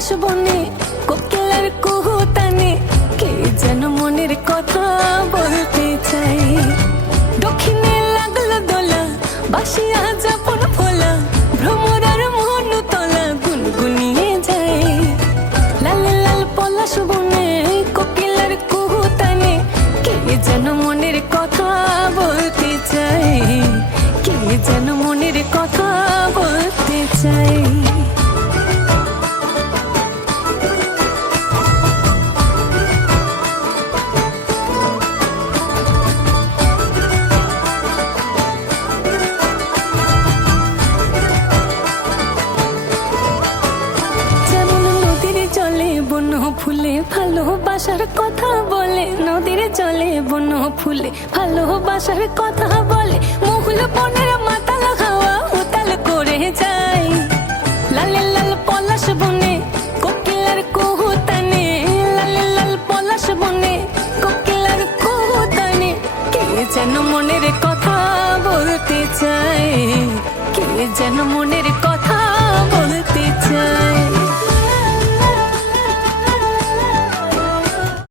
পলাশ বনে কোকিলার কুহুতানে কে যেন মনের কথা বলতে চাই। দক্ষিণে লাগলো দোলা বাসিয়া যাপন ফোলা ভ্রমরার মন তলা গুনগুনিয়ে যায়। লাল লাল পলাশ বনে কোকিলার কুহুতানে কে যেন মনের কথা বলতে চাই, কে যেন মনের কথা বলতে চাই। বন ফুলে ভালোবাসার কথা বলে, নদীর জলে বন ফুলে ভালোবাসার কথা বলে, মহুল বনের মাতাল হাওয়া উতাল করে যায়। লাল লাল পলাশ বনে কোকিলার কুহুতানে, লাল লাল পলাশ বনে কোকিলার কুহুতানে কে যেন মনের কথা বলতে চায়, কে যেন মনের কথা